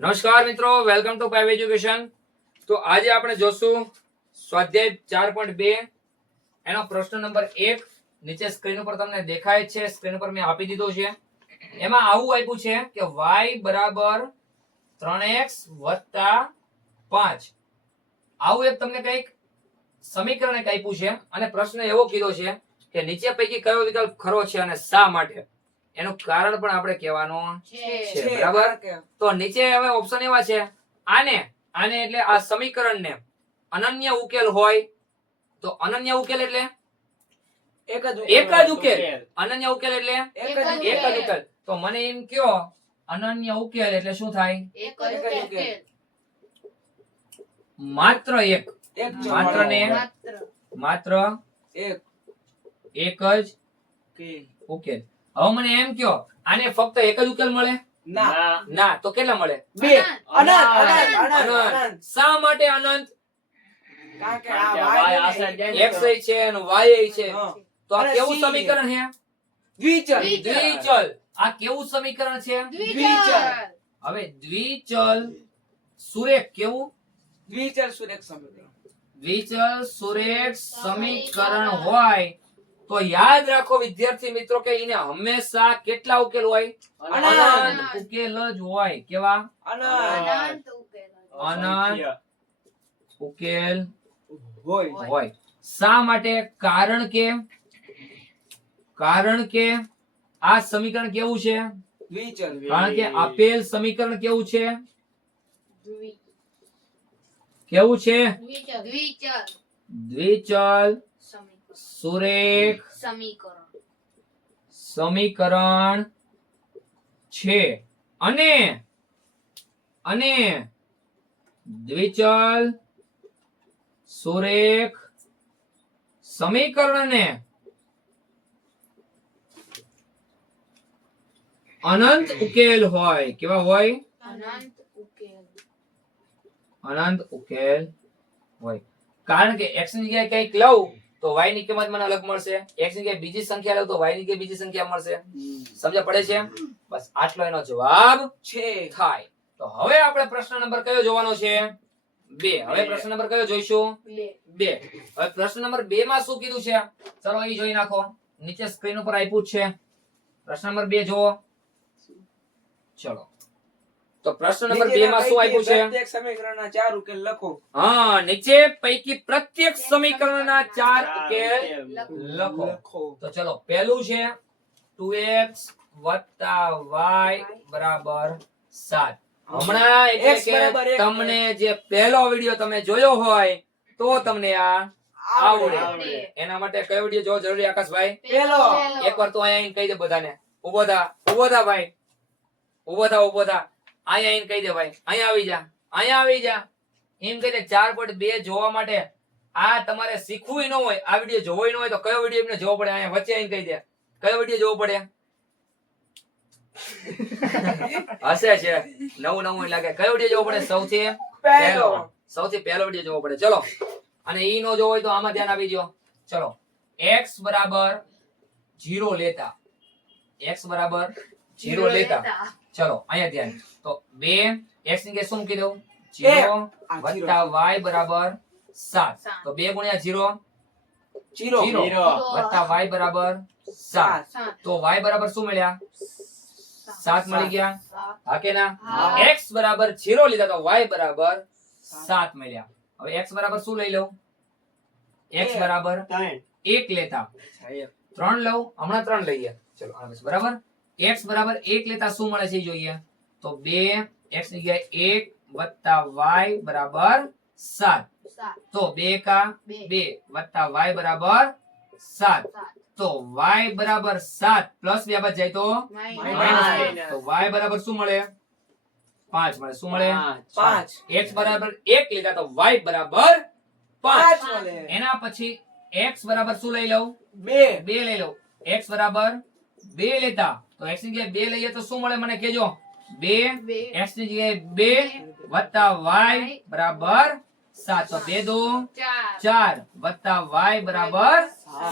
નમસ્કાર મિત્રો, welcome to પાઇવ education. તો આજે આપણે જોશું સ્વાધ્યાય 4.2 એનો પ્રશ્ન નંબર 1. નીચે સ્ક્રીન ઉપર તમને દેખાય છે, સ્ક્રીન ઉપર મેં આપી દીધો છે. એમાં આવું આપ્યું છે કે y બરાબર 3x વત્તા 5. આવું એક તમને કંઈક સમીકરણ એક આપ્યું છે અને પ્રશ્ન એવો કીધો છે કે નીચે પૈકી કયો વિકલ્પ ખરો છે અને શા માટે, એનું કારણ પણ આપણે કહેવાનું છે. બરાબર? તો નીચે હવે ઓપ્શન એવા છે, આને એટલે આ સમીકરણને અનન્ય ઉકેલ હોય તો અનન્ય ઉકેલ એટલે એક જ ઉકેલ. અનન્ય ઉકેલ એટલે એક જ ઉકેલ. તો મને એમ કયો અનન્ય ઉકેલ એટલે શું થાય? માત્ર એક. માત્ર ને માત્ર એક જ ઉકેલ. હવે મને એમ કયો આને ફક્ત એક જ ઉકેલ મળે? ના. તો કેટલા મળે? બે. અનંત. શા માટે અનંત? x છે અને y છે. તો આ કેવું સમીકરણ છે? દ્વિચલ. આ કેવું સમીકરણ છે? દ્વિચલ. હવે દ્વિચલ સુરેખ કેવું? દ્વિચલ સુરેખ સમીકરણ. દ્વિચલ સુરેખ સમીકરણ હોય તો યાદ રાખો વિદ્યાર્થી મિત્રો કે એને હંમેશા કેટલા ઉકેલ હોય? અનંત ઉકેલ જ હોય. કેવા? અનંત ઉકેલ હોય. શા માટે? કારણ કે આ સમીકરણ કેવું છે? દ્વિચલ. કારણ કે આપેલ સમીકરણ કેવું છે? કેવું છે? દ્વિચલ સુરેખ સમીકરણ છે. અને દ્વિચલ સુરેખ સમીકરણને અનંત ઉકેલ હોય. કેવા હોય? અનંત ઉકેલ હોય. કારણ કે x ની જગ્યાએ કંઈક લઉં તો y ની કિંમત મને અલગ મળશે. x ની જગ્યાએ બીજી સંખ્યા લઉં તો y ની જગ્યાએ બીજી સંખ્યા મળશે. સમજ પડે છે? બસ આટલો એનો જવાબ છે થાય. તો હવે આપણે પ્રશ્ન નંબર કયો જોવાનો છે? 2. હવે પ્રશ્ન નંબર કયો જોઈશું? 2. હવે પ્રશ્ન નંબર 2 માં શું કીધું છે? ચલો એ જોઈ નાખો. નીચે સ્ક્રીન ઉપર આપ્યું છે. પ્રશ્ન નંબર 2 જુઓ. ચલો તો પ્રશ્ન નંબર 2 માં શું આપ્યું છે? પ્રત્યેક સમીકરણના 4 ઉકેલ લખો. હા, નીચે પૈકી પ્રત્યેક સમીકરણના 4 ઉકેલ લખો. તો ચલો પહેલું છે 2x y બરાબર 7. હમણાં એટલે કે તમને જે પહેલો વિડિયો તમે જોયો હોય તો તમને આ આવડે. એના માટે કયો વિડિયો જોવો જરૂરી આકાશભાઈ? પેલો. એકવાર તો અહીંયા કહી દે બધાને. ઉભો થા ભાઈ. ઉભો થા. અહીંયા આવીને કહી દે ભાઈ, અહીંયા આવી જા. એમ કહી દે 4.2 જોવા માટે આ તમારે શીખવું ન હોય, આ વિડિયો જોવો ન હોય તો કયો વિડિયો એમને જોવો પડે? અહીંયા વચ્ચે આવીને કહી દે કયો વિડિયો જોવો પડે? હશે છે નવું લાગે. કયો વિડિયો જોવો પડે? સૌથી પહેલો વિડિયો જોવો પડે. ચલો, અને ઈ નો જોવો હોય તો આમાં ધ્યાન આપી દો. ચલો, x બરાબર 0 લેતા. ચલો અહીંયા ધ્યાન. તો 2 x ની જગ્યાએ શું મૂકી દઉં? 0 વત્તા y બરાબર 7. તો 2 ગુણ્યા 0 વત્તા y બરાબર 7. તો y બરાબર શું મળ્યા? 7 મળી ગયા. હા કે ના? x બરાબર 0 લીધા તો y બરાબર 7 મળ્યા. હવે x બરાબર શું લઈ લઉં? x બરાબર 1 લેતા 3 લઉં. હમણાં 3 લઈએ. ચલો બરાબર. x બરાબર 1 લેતા શું મળે છે જોઈએ. તો 2 x ની જગ્યાએ 1 વત્તા y બરાબર 7. તો 2 કા 2 વત્તા y બરાબર 7. તો y બરાબર 7 પ્લસ 2 બાદ જાય તો માઈનસ. તો y બરાબર શું મળે? 5 મળે. શું મળે? 5. x બરાબર 1 લીધા તો y બરાબર 5 મળે. એના પછી x બરાબર શું લઈ લઉં? 2 લઈ લઉં. x બરાબર 2 લેતા તો x ની જગ્યાએ 2 લઈએ તો શું મળે મને કહેજો? 2 x ની જગ્યાએ 2 વત્તા y બરાબર 7. તો 2 2 4 વત્તા y બરાબર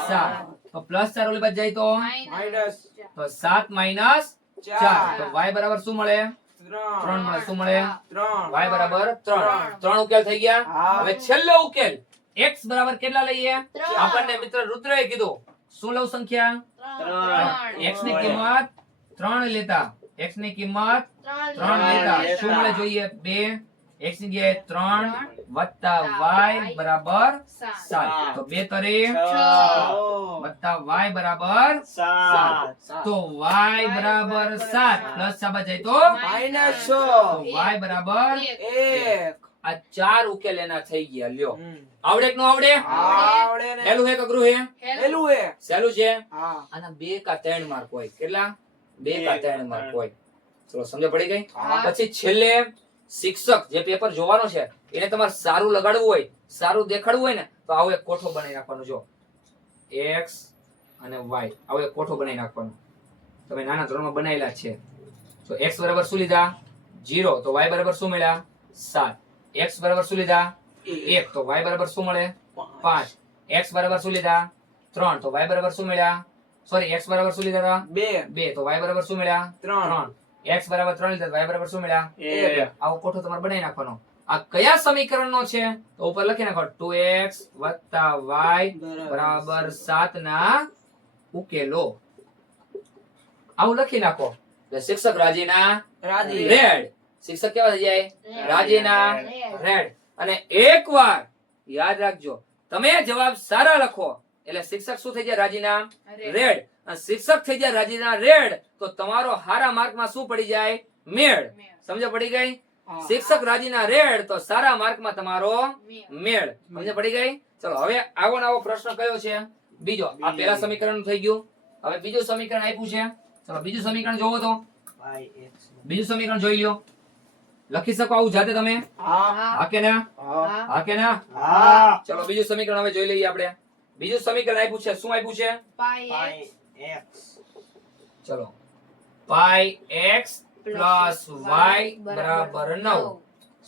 7. તો પ્લસ 4 ઓલી બાજુ જાય તો માઈનસ. તો 7 માઈનસ 4. તો y બરાબર શું મળે? 3 મળે. શું મળે? 3 y બરાબર 3. ત્રણ. 3 ઉકેલ થઈ ગયા. હા. હવે છેલ્લો ઉકેલ x બરાબર કેટલા લઈએ? 3. આપણને મિત્ર રુદ્રએ કીધું શું લઉં સંખ્યા? 3. x ની કિંમત 3 લેતા. x ની કિંમત 3 લેતા. શું મળે જોઈએ? 2. x ની જગ્યાએ 3 વત્તા y બરાબર 7. તો 2 તરી વત્તા y બરાબર 7. તો y બરાબર 7 પ્લસ સાબા જાય તો -6 તો y બરાબર 1 આ 4 ઉકેલ એના થઈ ગયા. લ્યો, આવડે કે ન આવડે? આવડે ને સહેલું હે કે અઘરું હે? પેલું હે સહેલું છે. હા આના 2 કા 3 માર્ક હોય. કેટલા? 2 કા 3 માર્ક હોય. ચલો સમજ પડી ગઈ? હા. પછી છેલ્લે શિક્ષક જે પેપર જોવાનો છે એને તમારે સારું લગાડવું હોય, સારું દેખાડવું હોય ને તો આવો એક કોઠો બનાવી નાખવાનો. જો x અને y આવો એક કોઠો બનાવી નાખવાનો. તમે નાના ધોરણમાં બનાવેલા જ છે. તો x બરાબર શું લીધા? 0. તો y બરાબર શું મળ્યા? 7. x બરાબર શું લીધા? 1. તો y બરાબર શું મળે? 5. x બરાબર શું લીધા? 3. તો y બરાબર શું મળ્યા? સોરી, x બરાબર શું લીધા હતા? 2 2. તો y બરાબર શું મળ્યા? 3 x બરાબર 3 લીધા. y બરાબર શું મળ્યા? 1 આવો કોઠો તમારે બનાવી નાખવાનો. આ કયા સમીકરણનો છે? તો ઉપર લખી નાખો 2x y બરાબર 7 ના ઉકેલો. આવું લખી નાખો. એટલે શિક્ષક રાજીના રાજી રેડ. શિક્ષક કેવા થઈ જાય? રાજીના રેડ. અને એકવાર યાદ રાખજો, તમે જવાબ સારા લખો એટલે શિક્ષક શું થઈ જાય? રાજીના રેડ. અને શિક્ષક થઈ જાય રાજીના રેડ તો તમારો હારા માર્કમાં શું પડી જાય? મેળ. સમજ પડી ગઈ? શિક્ષક રાજીના રેડ તો સારા માર્કમાં તમારો મેળ. સમજ પડી ગઈ? ચલો હવે આવો ને આવો પ્રશ્ન કયો છે? બીજો. આ પહેલા સમીકરણ થઈ ગયું. હવે બીજું સમીકરણ આપ્યું છે. ચલો બીજું સમીકરણ જોવો તો. બીજું સમીકરણ જોઈ લ્યો. લખી શકો આવું જાતે તમે? હા હા કે ના? હા કે ના? હા ચલો બીજું સમીકરણ હવે જોઈ લઈએ આપણે. બીજું સમીકરણ આપ્યું છે. શું આપ્યું છે? ચલો પાઈ x પ્લસ y બરાબર 9.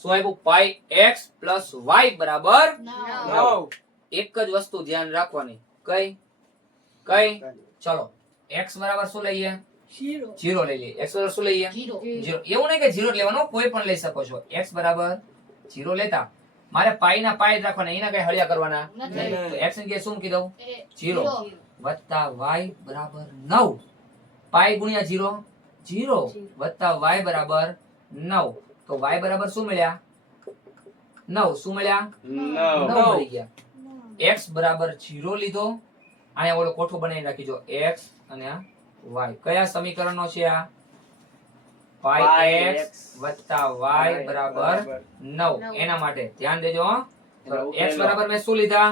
શું આપ્યું? પાઈ x પ્લસ y બરાબર 9 એક જ વસ્તુ ધ્યાન રાખવાની. કઈ? કઈ? ચલો x બરાબર શું લઈએ? 0 લઈ લઈએ. x બરાબર શું લઈએ? 0. એવું નહીં કે 0 લેવાનો, કોઈ પણ લઈ શકો છો. x બરાબર 0 લેતા મારે પાઈ ના પાઈ જ રાખવાના, એના કઈ હળિયા કરવાના નથી. નહીં. તો x ની જગ્યાએ શું કીધું? 0 વત્તા y બરાબર 9. પાઈ ગુણ્યા 0 0 વત્તા y બરાબર 9. તો y બરાબર શું મળ્યા? 9. શું મળ્યા? 9 મળી ગયા. x બરાબર 0 લીધો. અહીંયા ઓલો કોઠો બનાવી નાખીજો. x અને આ y કયા સમીકરણનો છે આ? પાઈ x વત્તા y બરાબર 9. એના માટે ધ્યાન દેજો હો. તો x બરાબર મેં શું લીધા?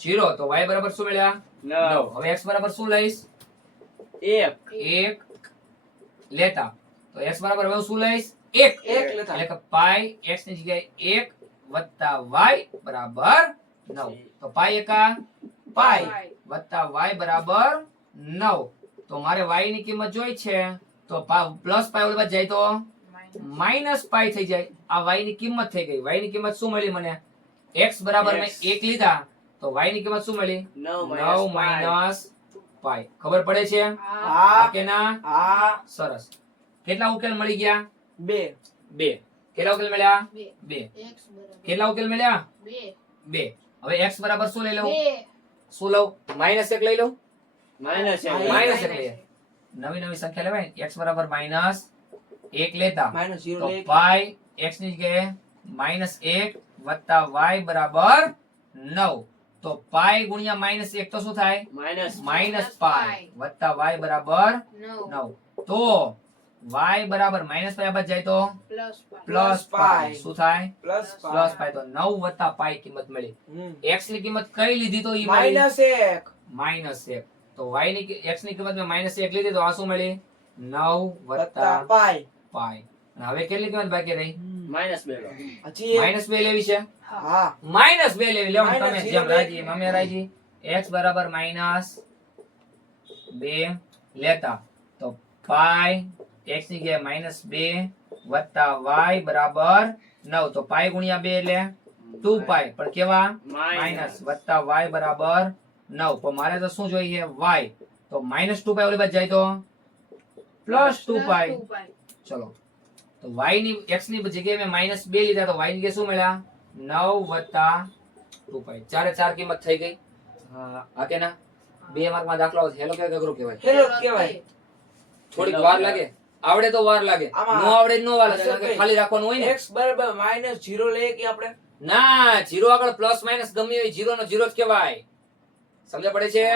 0. તો y બરાબર શું મળ્યા? 9. હવે x બરાબર શું લઈશ? 1 લેતા. તો x બરાબર હવે શું લઈશ? 1 એક લેતા. એટલે કે પાઈ x ની જગ્યાએ 1 વત્તા y બરાબર 9. તો પાઈ એકા પાઈ વત્તા y બરાબર 9. તો મારે y ની કિંમત જોઈ છે તો પ્લસ પાઈ ઓલી બાજુ જાય તો માઈનસ પાઈ થઈ જાય. આ y ની કિંમત થઈ ગઈ. y ની કિંમત શું મળી મને? x બરાબર મેં 1 લીધા તો y ની કિંમત શું મળી? 9 માઈનસ પાઈ. ખબર પડે છે? હા કે ના? હા સરસ. કેટલા ઉકેલ મળી ગયા? 2 2. કેટલા ઉકેલ મળ્યા? 2. કેટલા ઉકેલ મળ્યા? 2. હવે x બરાબર શું લઈ લઉં? શું લઉં? -1 લઈ લઉં. માઇનસ -1 લઈએ. નવી નવી સંખ્યા લેવાય. x બરાબર -1 લેતા -0 તો લે પાઈ x ની જગ્યાએ -1 વત્તા y બરાબર 9. તો પાઈ ગુણ્યા -1 તો શું થાય? માઈનસ પાઈ વત્તા y બરાબર 9. તો y બરાબર માઈનસ પાઈ આ બાજુ જાય તો પ્લસ પાઈ. શું થાય? Plus plus pi. તો 9 વત્તા પાઈ કિંમત મળી. x ની કિંમત કઈ લીધી તો ઈ મળી -1 -1. તો y ની x ની કિંમત મેં -1 લીધી તો આ શું મળી? 9 વત્તા વત્તા પાઈ પાઈ. અને હવે કેટલી કિંમત બાકી રહી? હજી એક. -2 લેવી છે. હા -2 લેવી. લ્યો -0 તમે જેમ લેવી. રાજી મમ્મી રાજી. x બરાબર -2 લેતા તો પાઈ x ની જગ્યાએ -2 વત્તા y બરાબર 9. તો પાઈ ગુણ્યા 2 એટલે 2 પાઈ. પણ કેવા? માઈનસ વત્તા y બરાબર 9. તો મારે તો શું જોઈએ? y. તો -2 પાઈ ઓલી બાજુ જાય તો +2 પાઈ. ચલો તો y ની x ની જગ્યાએ મેં -2 લીધા તો y ની જગ્યાએ શું મળ્યા 9 + 2π. ચારે ચાર કિંમત થઈ ગઈ. હા કે ના? 2 માર્ક માં દાખલો હેલો કે અઘરો કહેવાય? હેલો કહેવાય. થોડીક વાર લાગે, આવડે તો વાર લાગે, આમાં નો આવડે નો વાર લાગે, અસર કારણ કે કઈ? ખાલી રાખવાનું હોય ને. x બરાબર -0 લઈએ કે આપણે? ના, 0 આગળ પ્લસ માઈનસ ગમે હોય 0 નો 0 જ કહેવાય. સમજ પડે છે?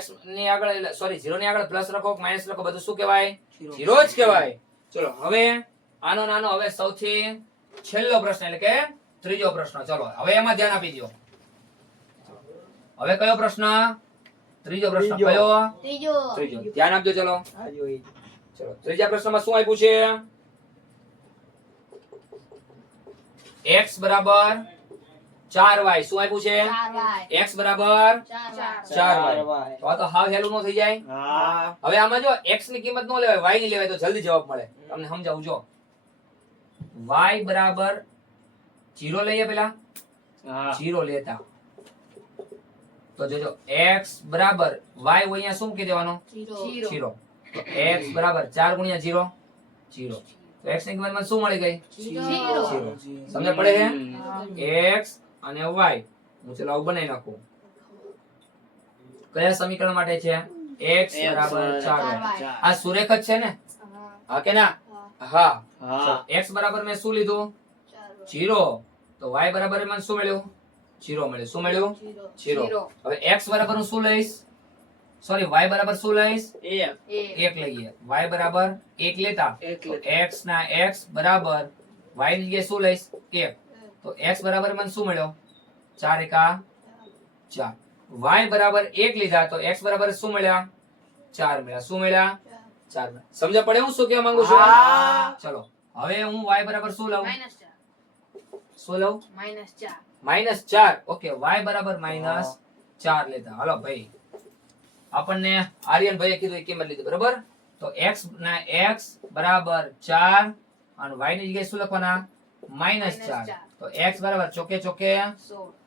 x ની આગળ સોરી 0 ની આગળ પ્લસ લખો કે માઈનસ લખો બધું શું કહેવાય? 0 જ કહેવાય. ચલો હવે આનો નાનો હવે સૌથી છેલ્લો પ્રશ્ન એટલે કે ત્રીજો પ્રશ્ન. ચલો હવે એમાં ધ્યાન આપી દો. હવે કયો પ્રશ્ન? ત્રીજો પ્રશ્ન. ત્રીજો. કયો? ત્રીજો. ધ્યાન આપજો. ચલો આ જોઈ. ચલો ત્રીજા પ્રશ્નમાં શું આપ્યું છે? x બરાબર 4y. શું આપ્યું છે? 4y. x બરાબર 4y. 4y. તો આ તો હાવ હેલું નો થઈ જાય. હા. હવે આમાં જો x ની કિંમત નો લેવાય, y ની લેવાય તો જલ્દી જવાબ મળે. તમને સમજાવું જો. y બરાબર 0 લઈએ પેલા. હા. 0 લેતા તો જોજો x બરાબર y હોય અહીંયા શું મૂકી દેવાનો? 0. તો x બરાબર 4 × 0 0. તો x ની કિંમત શું મળી ગઈ? 0. સમજ પડે છે? x અને y હું ચલો આવું બનાવી નાખું. કયા સમીકરણ માટે છે? x બરાબર 4y. આ સુરેખ જ છે ને? હા કે ના? હા. હા. x બરાબર મેં શું લીધું? 0. તો y બરાબર મને શું મળ્યું? 0 મળ્યું. શું મળ્યું? 0. હવે x બરાબર હું શું લઈશ? સોરી y બરાબર શું લઈશ? 1 લઈએ. y બરાબર 1 લેતા તો x ના x બરાબર y ની જગ્યાએ શું લઈશ? 1. તો x બરાબર મને શું મળ્યો? 4 × 4. y બરાબર 1 લીધા તો x બરાબર શું મળ્યા? 4 મળ્યા. શું મળ્યા? 4 મળ્યા. સમજ પડે હું શું કહેવા માંગુ છું? હા. ચલો હવે હું y બરાબર શું લઉં? શું લઉં? -4. ઓકે, y બરાબર -4 લેતા. હાલો ભાઈ, આપણને આર્યન ભાઈએ કીધું એ કિંમત લીધી બરોબર. તો x ના x બરાબર 4 અને y ની જગ્યાએ શું લખવાના? -4. તો x બરાબર ચોકે ચોકે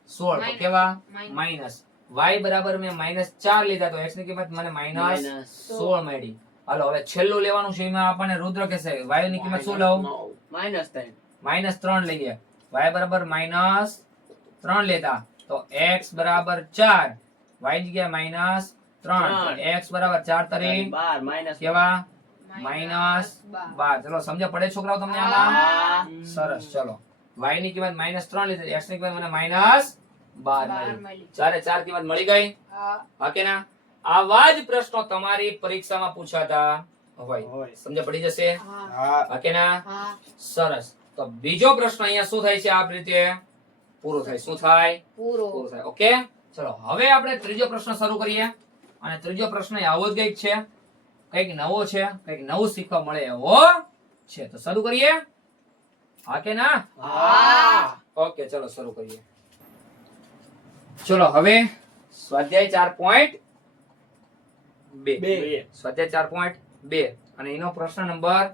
16. તો કેવા? માઈનસ. y બરાબર મેં -4 લીધા તો x ની કિંમત મને -16 મળી. હાલો હવે છેલ્લું લેવાનું છે. એમાં આપણને રુદ્ર કહેશે y ની કિંમત શું લઉં? -3 લઈએ. y બરાબર -3 લેતા તો x બરાબર 4, y ની જગ્યાએ -3. તો x બરાબર 4 તરી કેવા? -12. ચલો સમજ પડે છોકરાઓ તમને આમાં? હા. સરસ. ચલો y ની કિંમત -3 લીધી, x ની કિંમત મને -12 મળી. ચારે ચાર કિંમત મળી ગઈ. હા કે ના? આવા જ પ્રશ્નો તમારી પરીક્ષામાં પૂછાતા હોય. સમજ પડી જશે? હા કે ના? સરસ. તો બીજો પ્રશ્ન અહીંયા શું થાય છે? આ રીતે પૂરો થાય. શું થાય? પૂરો થાય. ઓકે, ચલો હવે આપણે ત્રીજો પ્રશ્ન શરૂ કરીએ. અને ત્રીજો પ્રશ્ન આવો જ કંઈક છે, કંઈક નવો છે, કંઈક નવું શીખવા મળે એવો છે. તો શરૂ કરીએ? હા કે ના? હા. ઓકે, ચલો શરૂ કરીએ. ચલો હવે સ્વાધ્યાય 4.2. સ્વાધ્યાય 4.2 અને એનો પ્રશ્ન નંબર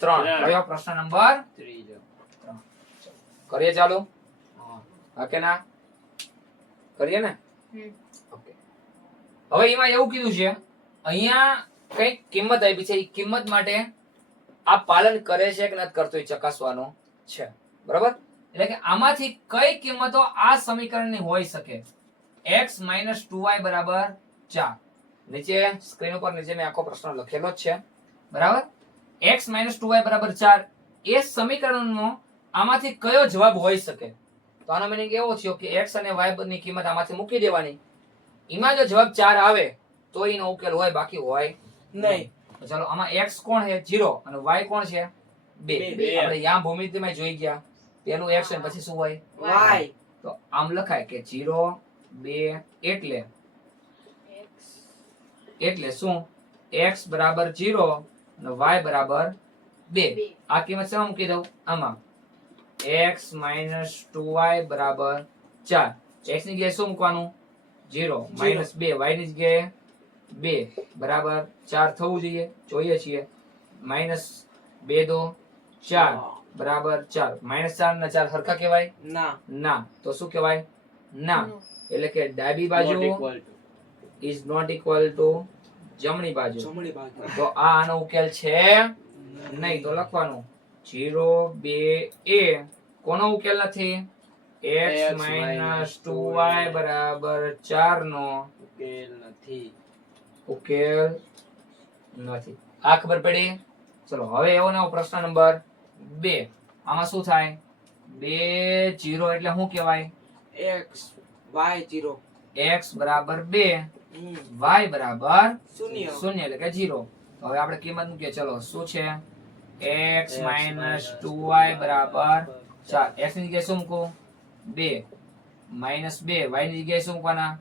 3. કયો પ્રશ્ન નંબર? કરીએ ચાલુ? હા કે ના? કરીએ ને? ઓકે. હવે એમાં એવું કીધું છે અહીંયા કઈક કિંમત આપી છે. એ કિંમત માટે આ પાલન કરે છે કે નથી કરતો એ ચકાસવાનું છે. બરાબર? એટલે કે આમાંથી કઈ કિંમતો આ સમીકરણની હોઈ શકે? x - 2y બરાબર 4. નીચે સ્ક્રીન ઉપર નીચે મેં આખો પ્રશ્ન લખેલો જ છે. બરાબર? x - 2y બરાબર 4 એ સમીકરણનો આમાંથી કયો જવાબ હોઈ શકે? તો આનો મીનિંગ એવો થયો કે x અને y ની કિંમત આમાંથી મૂકી દેવાની. એમાં જો જવાબ 4 આવે તો એનો ઉકેલ હોય, બાકી હોય નહીં. તો ચાલો આમાં x કોણ છે? 0 અને y કોણ છે? 2. બે. આપણે યા ભૂમિતિમાં જોઈ ગયા. તેનું x હોય પછી શું હોય? y. તો આમ લખાય કે 0 2 એટલે શું? x બરાબર 0 અને y બરાબર 2. આ કિંમત શેમાં મૂકી દઉં? આમાં x - 2y બરાબર 4. x ની જગ્યાએ શું મૂકવાનું? 0 - 2. y ની જગ્યાએ 2 બરાબર 4 થવું જોઈએ. જોઈએ છીએ. -2 × 2 = 4 બરાબર 4. -4 ને 4 સરખા કહેવાય? ના. ના. તો શું કહેવાય? ના. એટલે કે ડાબી બાજુ is not equal to જમણી બાજુ. તો આ આનો ઉકેલ છે નહીં તો લખવાનું 0 2 a કોનો ઉકેલ નથી x - 2y બરાબર 4 નો ઉકેલ નથી. ઉકેલ નથી. આ ખબર પડી. ચલો હવે એવો ને એવો પ્રશ્ન નંબર 2. આમાં શું થાય 2 0 એટલે શું કહેવાય x y 0 x બરાબર 2 y બરાબર 0 એટલે કે 0. તો હવે આપણે કિંમત મૂકીએ. ચલો શું છે x - 2y બરાબર 4. x ની જગ્યાએ શું મૂકું 2 - 2 y ની જગ્યાએ શું મૂકવાના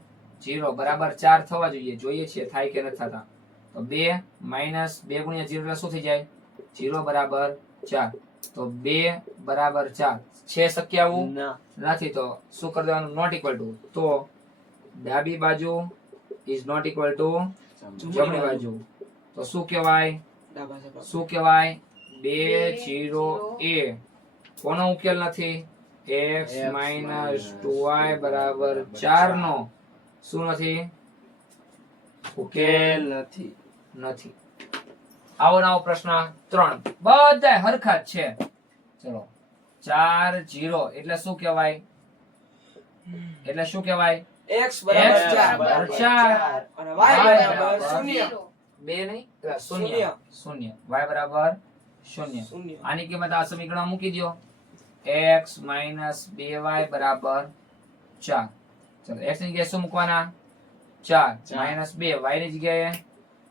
0 બરાબર 4 થવા જોઈએ. જોઈએ છે થાય કે નથી થતા. તો 2 - 2 ગુણ્યા 0 એટલે શું થઈ જાય 0 બરાબર 4. તો 2 બરાબર 4 છે શક્ય આવું ના. નથી. તો શું કરી દેવાનું નોટ ઇક્વલ ટુ. તો ડાબી બાજુ ઇઝ નોટ ઇક્વલ ટુ જમણી બાજુ. તો શું કહેવાય ડાબા સપાટ. શું કહેવાય 2 0 a કોનો ઉકેલ નથી x - 2y બરાબર 4 નો શું નથી ઉકેલ નથી. નથી. આવો નવો પ્રશ્ન 3 બધા હરખા જ છે. ચલો 4 0 એટલે શું કહેવાય એટલે શું કહેવાય x બરાબર x 4 બરાબર 4 અને y બરાબર બરાબર 0 બે નહીં શૂન્ય શૂન્ય y બરાબર શૂન્ય. 0 આની કિંમત આ સમીકરણમાં મૂકી દો x - 2y બરાબર 4. ચલો x ની જગ્યાએ શું મૂકવાના 4 - 2 y ની જગ્યાએ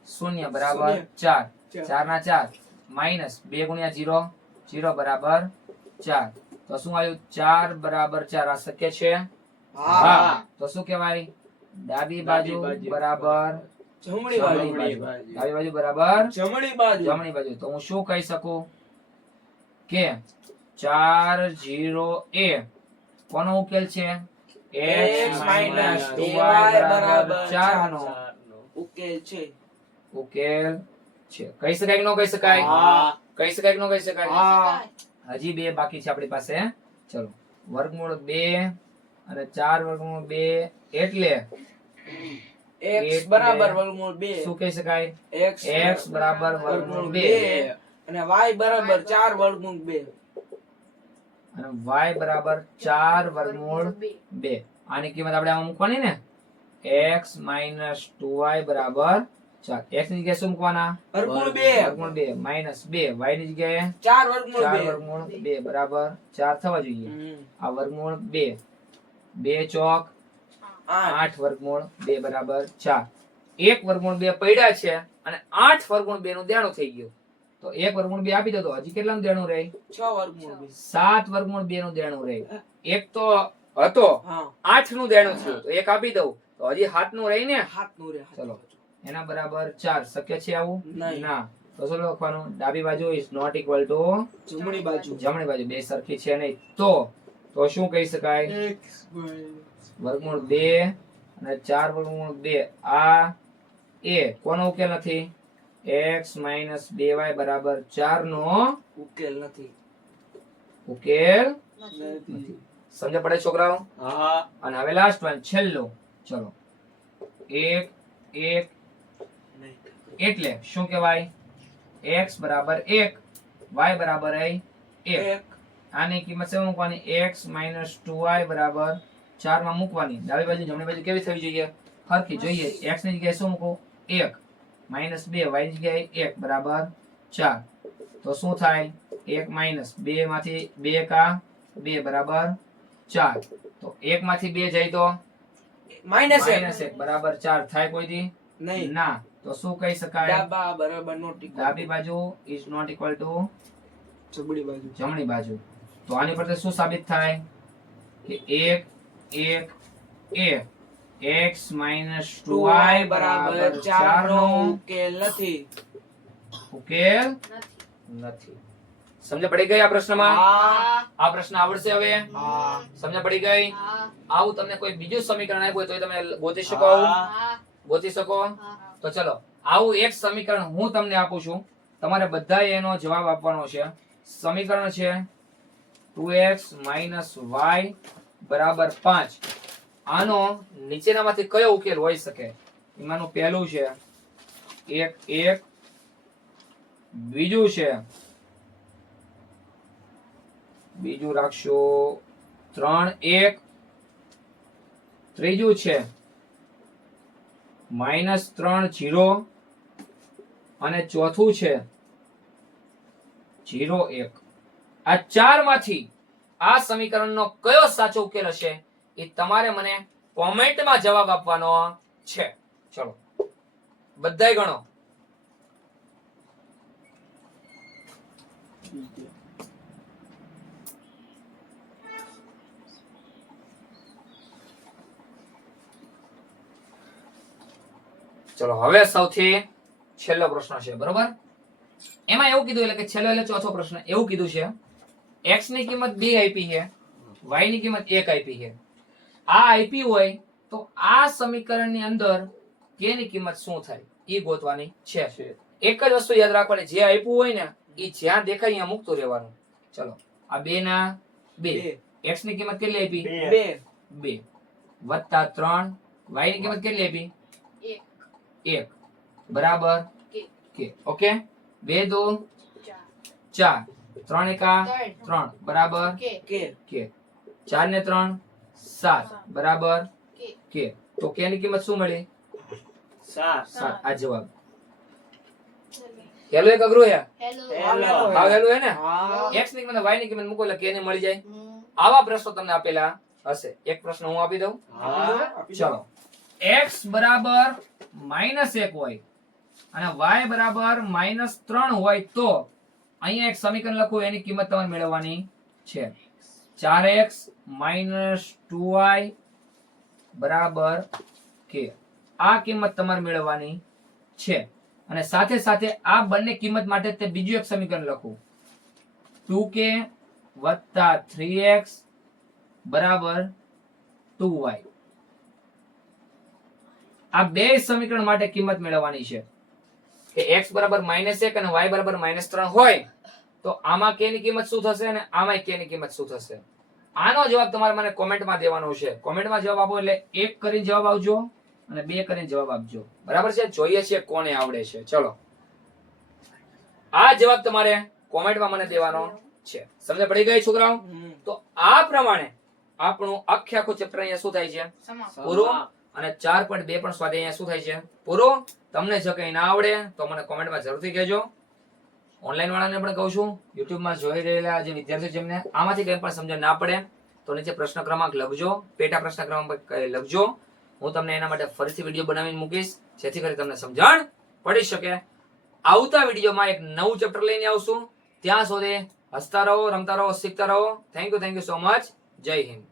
0 બરાબર 4 4 ના 4 -2 ગુણ્યા 0 0 બરાબર 4. તો શું આવ્યું 4 બરાબર 4. આ શક્ય છે હા. તો શું કહેવાય ડાબી બાજુ બરાબર જમણી જમણી બાજુ. બાજુ. ડાબી બાજુ બરાબર જમણી બાજુ. જમણી બાજુ. તો હું શું કહી શકું કે 4 0 a કોનો ઉકેલ છે x - 2y બરાબર 4 નો ઉકેલ છે. ઉકેલ છે. કહી શકાય કે ન કહી શકાય હા. કહી શકાય કે ન કહી શકાય હા. હજી બે બાકી છે આપણી પાસે. ચલો વર્ગમૂળ 2 અને 4 વર્ગમૂળ 2 એટલે x બરાબર વર્ગમૂળ 2 શું કહી શકાય x બરાબર વર્ગમૂળ 2 અને y બરાબર 4 વર્ગમૂળ 2. અને y બરાબર 4 વર્ગમૂળ 2. આની કિંમત આપણે આમાં મૂકવાની ને x - 2y બરાબર 4. x ની જગ્યાએ શું મૂકવાના વર્ગમૂળ 2 વર્ગમૂળ 2 -2 y ની જગ્યાએ 4 વર્ગમૂળ 4 2. વર્ગમૂળ 2 બરાબર 4 થવા જોઈએ. આ વર્ગમૂળ 2 2 ચોક 8 વર્ગમૂળ 2 બરાબર 4. એક વર્ગમૂળ 2 પડ્યા છે અને 8 વર્ગમૂળ 2 નું દેણું થઈ ગયું. તો એક વર્ગમૂળ 2 આપી દો તો હજી કેટલાનું દેણું રહે 6 વર્ગમૂળ 2. 7 વર્ગમૂળ 2 નું દેણું રહે. એક તો હતો હા. 8 નું દેણું થયું તો એક આપી દઉં તો હજી 7 નું રહી ને. હાથનું રે. ચલો. એના બરાબર 4 શક્ય છે આવું નહીં. ના. તો શું લખવાનું ડાબી બાજુ ઇઝ નોટ ઇક્વલ ટુ જમણી બાજુ. જમણી બાજુ. બે સરખી છે નહીં. તો શું કહી શકાય વર્ગમૂળ 2 અને 4 વર્ગમૂળ 2 આ એ કોનો ઉકેલ નથી x - 2y બરાબર 4 નો ઉકેલ નથી. ઉકેલ નથી. સમજ પડે છોકરાઓ. હા. અને હવે લાસ્ટ વન છેલ્લું. ચલો 1 1 એટલે શું કહેવાય x બરાબર 1 y બરાબર 1. એક. આની કિંમત શું મૂકવાની x - 2y બરાબર 4 માં મૂકવાની. ડાબી બાજુ જમણી બાજુ કેવી થવી જોઈએ હરખી જોઈએ. x ની જગ્યાએ શું મૂકો 1 -2 y ની જગ્યાએ 1 બરાબર 4. તો શું થાય 1 - 2 માંથી 2 કા 2 બરાબર 4. તો 1 માંથી 2 જાય તો -1 -1 બરાબર 4 થાય કોઈ દી નહીં. ના. તો શું કહી શકાય ડાબા બરાબર નોટ ઇક્વલ. ડાબી બાજુ ઇઝ નોટ ઇક્વલ ટુ જમણી બાજુ. જમણી બાજુ. તો આની પરથી શું સાબિત થાય કે 1 1 a x - 2y બરાબર 4 નો ઉકેલ નથી. ઉકેલ નથી. સમજ પડી ગઈ આ પ્રશ્નમાં હા. આ પ્રશ્ન આવડશે હવે હા. સમજ પડી ગઈ. આવું તમને કોઈ બીજું સમીકરણ આપ્યું હોય તો તમે ગોતી શકો આવું ગોતી શકો. તો ચલો આવું એક સમીકરણ હું તમને આપું છું. તમારે બધાએ એનો જવાબ આપવાનો છે. સમીકરણ છે 2x - y બરાબર 5. આનો નીચેનામાંથી કયો ઉકેલ હોઈ શકે? એમાંનું પહેલું છે 1 1 બીજું છે, બીજું રાખશો 3 1, ત્રીજું છે -3 0, અને ચોથું છે 0 1. આ ચાર માંથી આ સમીકરણનો કયો સાચો ઉકેલ હશે એ તમારે મને કોમેન્ટમાં જવાબ આપવાનો છે. ચલો બધાય ગણો. ચલો હવે સૌથી છેલ્લો પ્રશ્ન છે, બરોબર? એમાં એવું કીધું, એટલે કે છેલ્લો એટલે ચોથો પ્રશ્ન, એવું કીધું છે x ની કિંમત 2 આપી છે, y ની કિંમત 1 આપી છે. આ આપી હોય તો આ સમીકરણની અંદર k ની કિંમત શું થાય એ ગોતવાની છે. એક જ વસ્તુ યાદ રાખવાની, જે આપ્યું હોય ને એ જ્યાં દેખાય અહીંયા મૂકતું રહેવાનું. ચલો આ 2 ના 2, x ની કિંમત કેટલી આપી? 2 વત્તા 3, y ની કિંમત કેટલી આપી? 1 બરાબર k. ઓકે, 2 2 4, 3 1 3 બરાબર k. k. 4 ને 3 7 બરાબર k. તો k ની કિંમત શું મળી? 7. આ જવાબ. હેલો એક અઘરું હે, હા હેલો હે ને. x ની કિંમત y ની કિંમત મૂકો એટલે k ની મળી જાય. આવા પ્રશ્નો તમને આપેલા હશે. એક પ્રશ્ન હું આપી દઉં. ચલો x બરાબર -1 હોય અને y બરાબર -3 હોય તો અહીંયા એક સમીકરણ લખું, એની કિંમત તમારે મેળવવાની છે. 4x - 2y બરાબર k. આ કિંમત તમારે મેળવવાની છે. અને સાથે સાથે આ બંને કિંમત માટે તે બીજું એક સમીકરણ લખું, 2k + 3x બરાબર 2y. આ બે સમીકરણ માટે કિંમત મેળવવાની છે કે x બરાબર -1 અને y બરાબર -3 હોય તો આમાં k ની કિંમત શું થશે અને આમાં k ની કિંમત શું થશે. આનો જવાબ તમારે મને કોમેન્ટમાં દેવાનો છે. કોમેન્ટમાં જવાબ આપો એટલે 1 કરીને જવાબ આવજો અને 2 કરીને જવાબ આપજો. બરાબર છે? જોઈએ છે કોને આવડે છે. ચલો આ જવાબ તમારે કોમેન્ટમાં મને દેવાનો છે. સમજ પડી ગઈ છોકરાઓ? તો આ પ્રમાણે આપણું આખું ચેપ્ટર અહીંયા શું થાય છે? પૂરું. અને 4.2 પણ સ્વાધ્યાય અહીંયા શું થાય છે? પૂરો. તમને જો કંઈ ના આવડે તો મને કોમેન્ટમાં જરૂરથી કહેજો. ઓનલાઈન વાળાને પણ કહું છું, યુટ્યુબમાં જોઈ રહેલા જે વિદ્યાર્થીઓ જેમને આમાંથી કંઈ પણ સમજ ના પડે તો નીચે પ્રશ્ન ક્રમાંક લખજો, પેટા પ્રશ્ન ક્રમાંક લખજો. હું તમને એના માટે ફરીથી વિડીયો બનાવીને મૂકીશ જેથી કરી તમને સમજણ પડી શકે. આવતા વિડીયોમાં એક નવું ચેપ્ટર લઈને આવશું. ત્યાં સુધી હસતા રહો, રમતા રહો, શીખતા રહો. Thank you so much. જય હિન્દ.